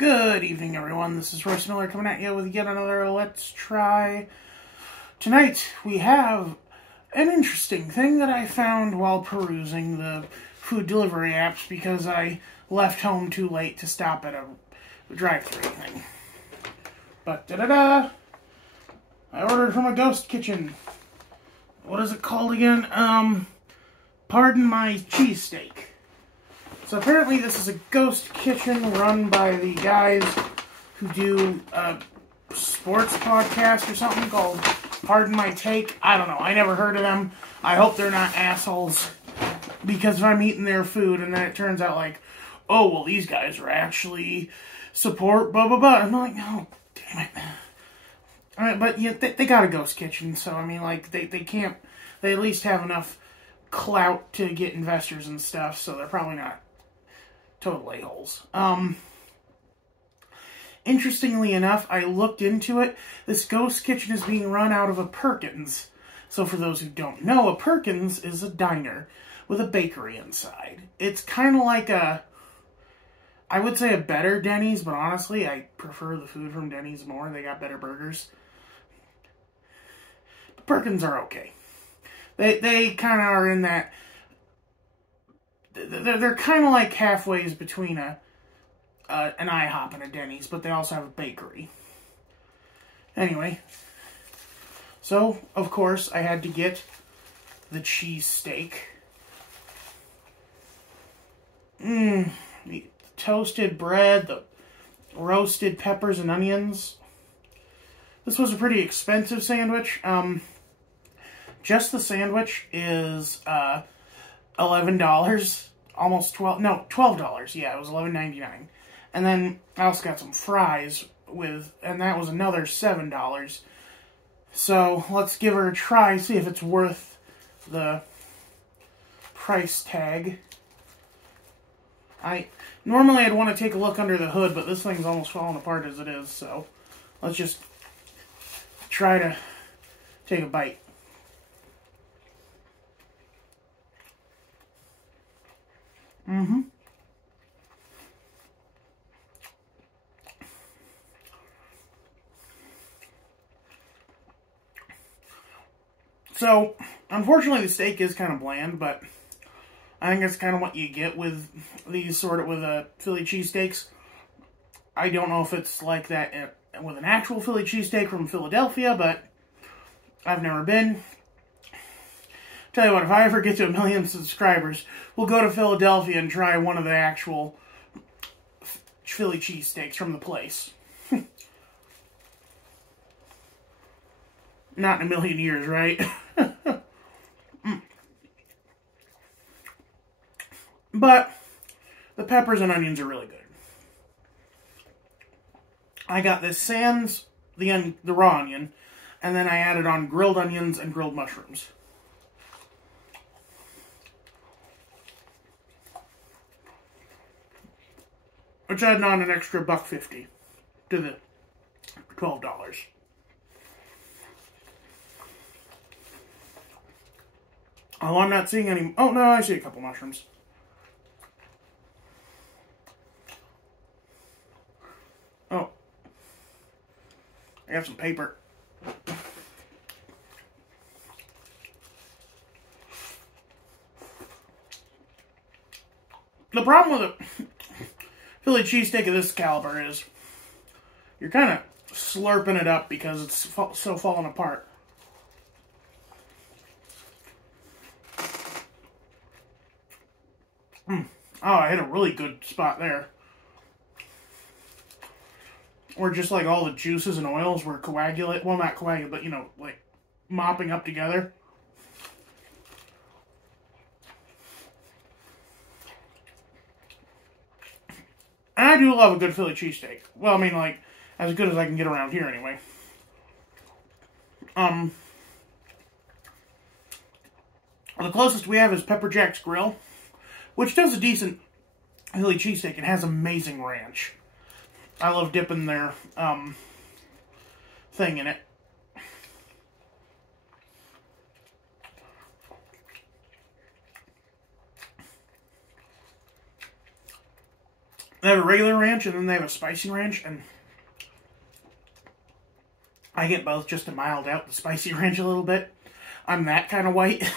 Good evening, everyone. This is Royce coming at you with yet another Let's Try. Tonight, we have an interesting thing that I found while perusing the food delivery apps because I left home too late to stop at a drive-thru thing. But, I ordered from a ghost kitchen. What is it called again? Pardon my cheesesteak. So apparently this is a ghost kitchen run by the guys who do a sports podcast or something called Pardon My Take. I don't know. I never heard of them. I hope they're not assholes. Because if I'm eating their food and then it turns out like, oh, well, these guys are actually support blah, blah, blah. I'm like, oh, damn it. Alright, but yeah, they got a ghost kitchen. So, I mean, like, they can't, they at least have enough clout to get investors and stuff. So they're probably not total a-holes. Interestingly enough, I looked into it. This ghost kitchen is being run out of a Perkins. So for those who don't know, a Perkins is a diner with a bakery inside. It's kind of like I would say a better Denny's, but honestly, I prefer the food from Denny's more. They got better burgers. But Perkins are okay. They kind of are in that. They're kind of like halfways between an IHOP and a Denny's, but they also have a bakery. Anyway, so, of course, I had to get the cheesesteak. The toasted bread, the roasted peppers and onions. This was a pretty expensive sandwich. Just the sandwich is $11, almost $12. Yeah, it was $11.99. And then I also got some fries and that was another $7. So let's give her a try, see if it's worth the price tag. Normally I'd want to take a look under the hood, but this thing's almost falling apart as it is, so let's just try to take a bite. So, unfortunately the steak is kind of bland, but I think that's kind of what you get with these Philly cheesesteaks. I don't know if it's like that with an actual Philly cheesesteak from Philadelphia, but I've never been. Tell you what, if I ever get to 1 million subscribers, we'll go to Philadelphia and try one of the actual Philly cheesesteaks from the place. Not in 1 million years, right? But the peppers and onions are really good. I got this sans the raw onion, and then I added on grilled onions and grilled mushrooms. Which added on an extra $1.50 to the $12. Oh, I'm not seeing any. Oh, no, I see a couple mushrooms. Oh. I have some paper. The problem with a Philly cheesesteak of this caliber is you're kind of slurping it up because it's so falling apart. Oh, I hit a really good spot there. Where just like all the juices and oils were coagulate. Well, not coagulate, but you know, like mopping up together. And I do love a good Philly cheesesteak. Well, I mean, like, as good as I can get around here anyway. The closest we have is Pepper Jack's Grill, which does a decent Philly cheesesteak and has amazing ranch. I love dipping their thing in it. They have a regular ranch, and then they have a spicy ranch, and I get both just to mild out the spicy ranch a little bit. I'm that kind of white.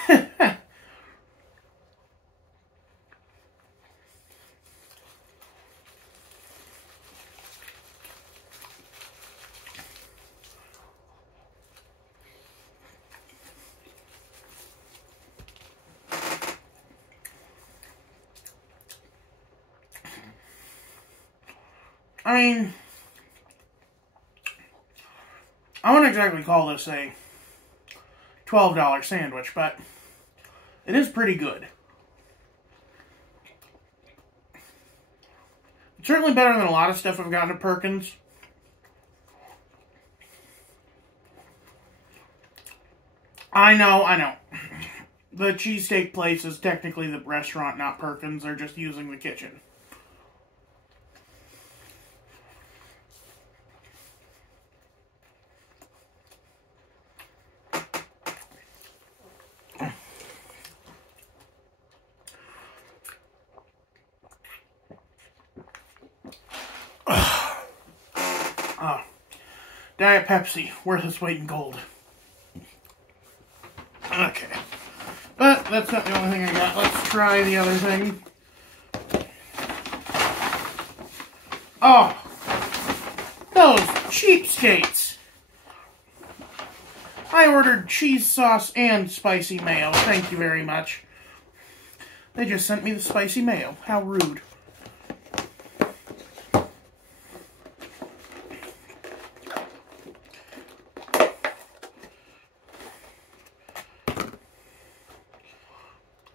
I mean, I wouldn't exactly call this a $12 sandwich, but it is pretty good. It's certainly better than a lot of stuff I've gotten at Perkins. I know. The cheesesteak place is technically the restaurant, not Perkins. They're just using the kitchen. Diet Pepsi, worth its weight in gold. Okay. But that's not the only thing I got. Let's try the other thing. Oh! Those cheapskates! I ordered cheese sauce and spicy mayo. Thank you very much. They just sent me the spicy mayo. How rude.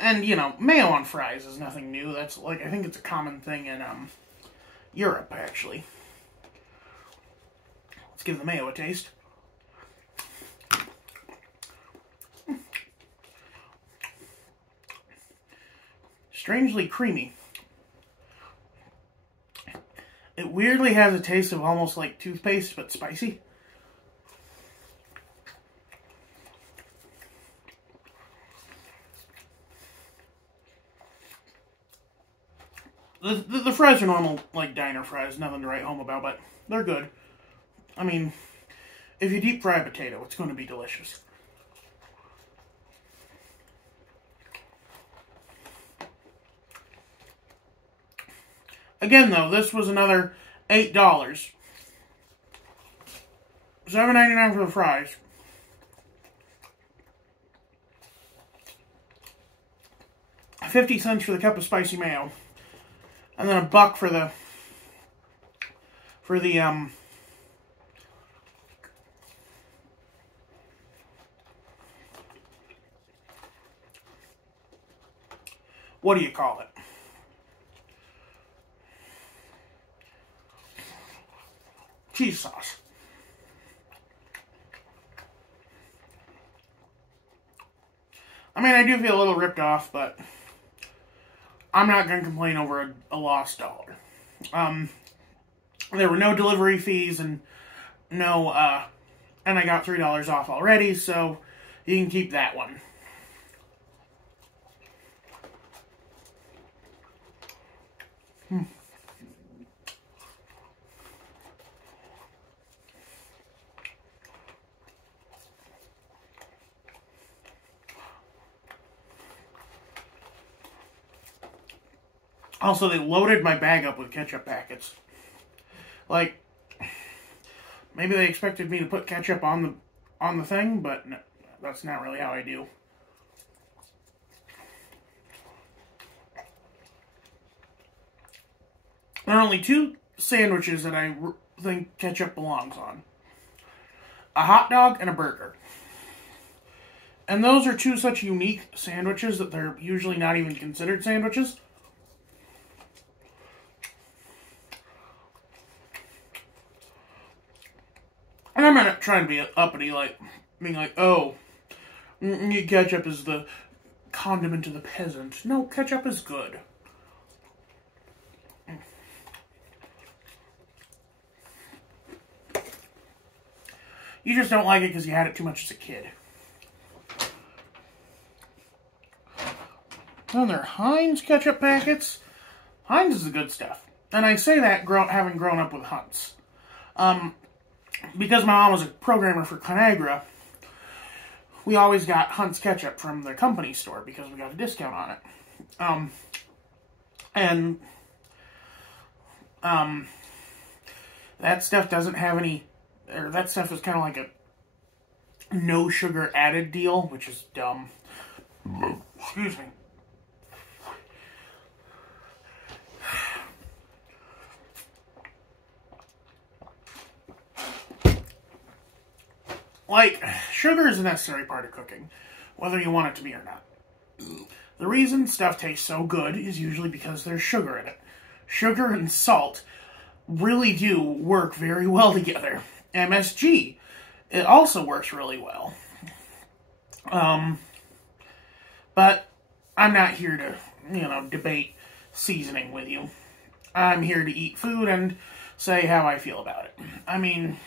And, you know, mayo on fries is nothing new. That's, like, I think it's a common thing in, Europe, actually. Let's give the mayo a taste. Strangely creamy. It weirdly has a taste of almost like toothpaste, but spicy. The fries are normal, like, diner fries. Nothing to write home about, but they're good. I mean, if you deep fry a potato, it's going to be delicious. Again, though, this was another $8. $7.99 for the fries. $0.50 for the cup of spicy mayo. And then $1 for the what do you call it? Cheese sauce. I mean, I do feel a little ripped off, but I'm not going to complain over a lost $1. There were no delivery fees and no, and I got $3 off already, so you can keep that one. Also, they loaded my bag up with ketchup packets. Like, maybe they expected me to put ketchup on the thing, but no, that's not really how I do. There are only 2 sandwiches that I think ketchup belongs on. A hot dog and a burger. And those are 2 such unique sandwiches that they're usually not even considered sandwiches. And I'm not trying to be uppity, like, being like, oh, ketchup is the condiment of the peasant. No, ketchup is good. You just don't like it because you had it too much as a kid. And they're Heinz ketchup packets. Heinz is the good stuff. And I say that having grown up with Hunt's. Because my mom was a programmer for Conagra, we always got Hunt's ketchup from the company store because we got a discount on it. That stuff doesn't have any, or that stuff is kind of like a no sugar added deal, which is dumb. Excuse me. Like, sugar is a necessary part of cooking, whether you want it to be or not. The reason stuff tastes so good is usually because there's sugar in it. Sugar and salt really do work very well together. MSG, it also works really well. But I'm not here to, debate seasoning with you. I'm here to eat food and say how I feel about it. I mean,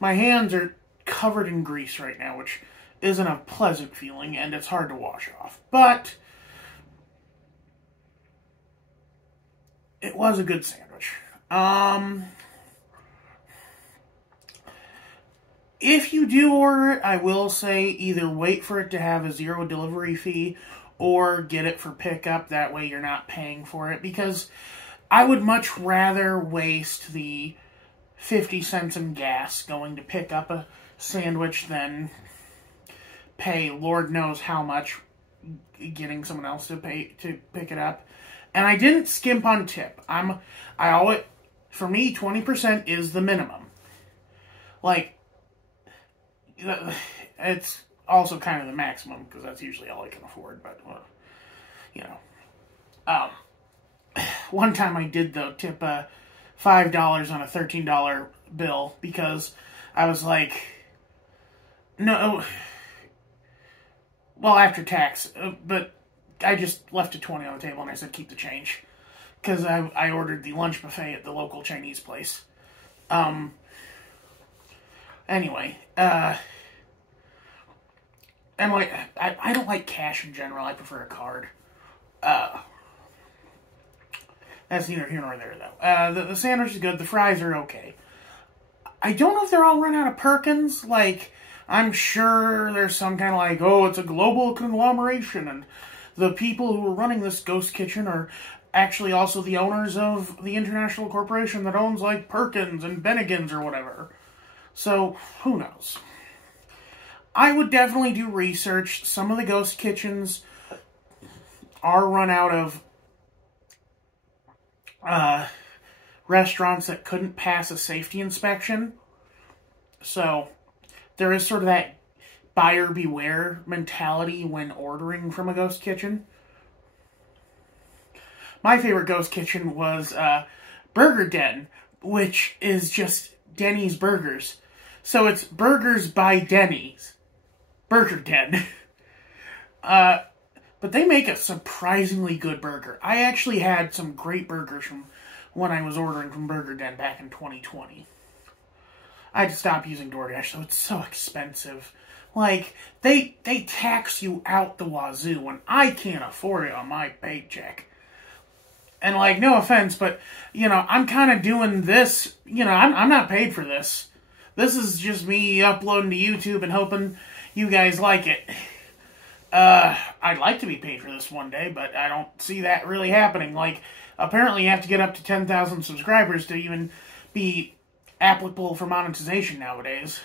my hands are covered in grease right now, which isn't a pleasant feeling, and it's hard to wash off. But it was a good sandwich. If you do order it, I will say either wait for it to have a $0 delivery fee or get it for pickup. That way you're not paying for it, because I would much rather waste the 50 cents in gas going to pick up a sandwich than pay Lord knows how much getting someone else to pay to pick it up. And I didn't skimp on tip. For me, 20% is the minimum. Like, it's also kind of the maximum, because that's usually all I can afford, but, one time I did, though, tip $5 on a $13 bill, because I was like, no, well, after tax, but I just left a 20 on the table, and I said, keep the change, because I ordered the lunch buffet at the local Chinese place. Anyway, and like, I don't like cash in general. I prefer a card. That's neither here nor there, though. The sandwich is good. The fries are okay. I don't know if they're all run out of Perkins. Like, I'm sure there's some kind of like, oh, it's a global conglomeration, and the people who are running this ghost kitchen are actually also the owners of the international corporation that owns, like, Perkins and Bennigan's or whatever. So, who knows? I would definitely do research. Some of the ghost kitchens are run out of restaurants that couldn't pass a safety inspection. So, there is sort of that buyer beware mentality when ordering from a ghost kitchen. My favorite ghost kitchen was Burger Den, which is just Denny's Burgers. So it's Burgers by Denny's. Burger Den. But they make a surprisingly good burger. I actually had some great burgers from when I was ordering from Burger Den back in 2020. I had to stop using DoorDash, so it's so expensive. Like, they tax you out the wazoo, and I can't afford it on my paycheck. And, like, no offense, but, I'm kind of doing this, I'm not paid for this. This is just me uploading to YouTube and hoping you guys like it. I'd like to be paid for this one day, but I don't see that really happening. Like, apparently you have to get up to 10,000 subscribers to even be applicable for monetization nowadays.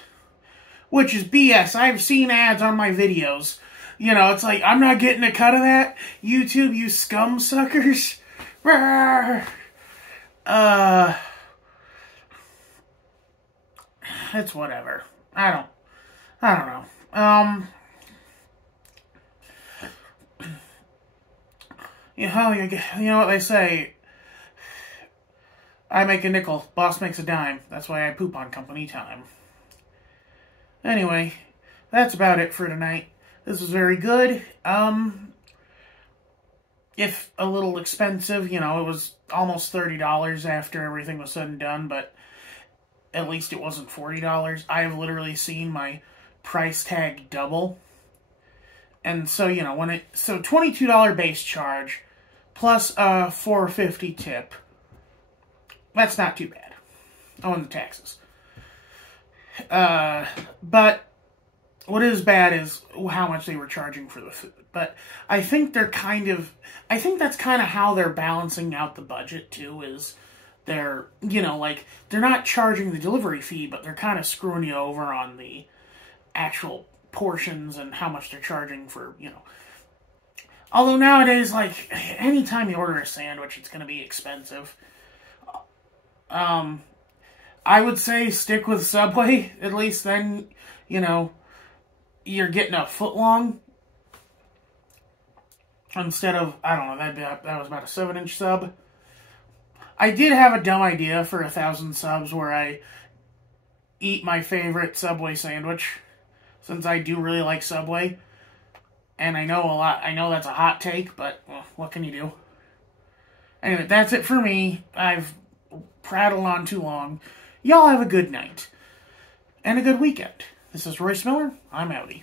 Which is BS. I've seen ads on my videos. It's like, I'm not getting a cut of that. YouTube, you scum suckers. It's whatever. I don't know. You know what they say. I make a nickel, boss makes a dime. That's why I poop on company time. Anyway, that's about it for tonight. This was very good. If a little expensive, it was almost $30 after everything was said and done, but at least it wasn't $40. I have literally seen my price tag double. And so, so $22 base charge plus a $4.50 tip. that's not too bad. On the taxes. But what is bad is how much they were charging for the food. But I think that's kind of how they're balancing out the budget too, is they're not charging the delivery fee, but they're kind of screwing you over on the actual portions and how much they're charging for, Although nowadays, like, anytime you order a sandwich, it's going to be expensive. I would say stick with Subway. At least then, you're getting a foot long. Instead of, I don't know, that was about a 7-inch sub. I did have a dumb idea for 1,000 subs where I eat my favorite Subway sandwich, since I do really like Subway. And I know that's a hot take, but what can you do? Anyway, that's it for me. I've prattled on too long. Y'all have a good night. And a good weekend. This is Royce Miller. I'm outie.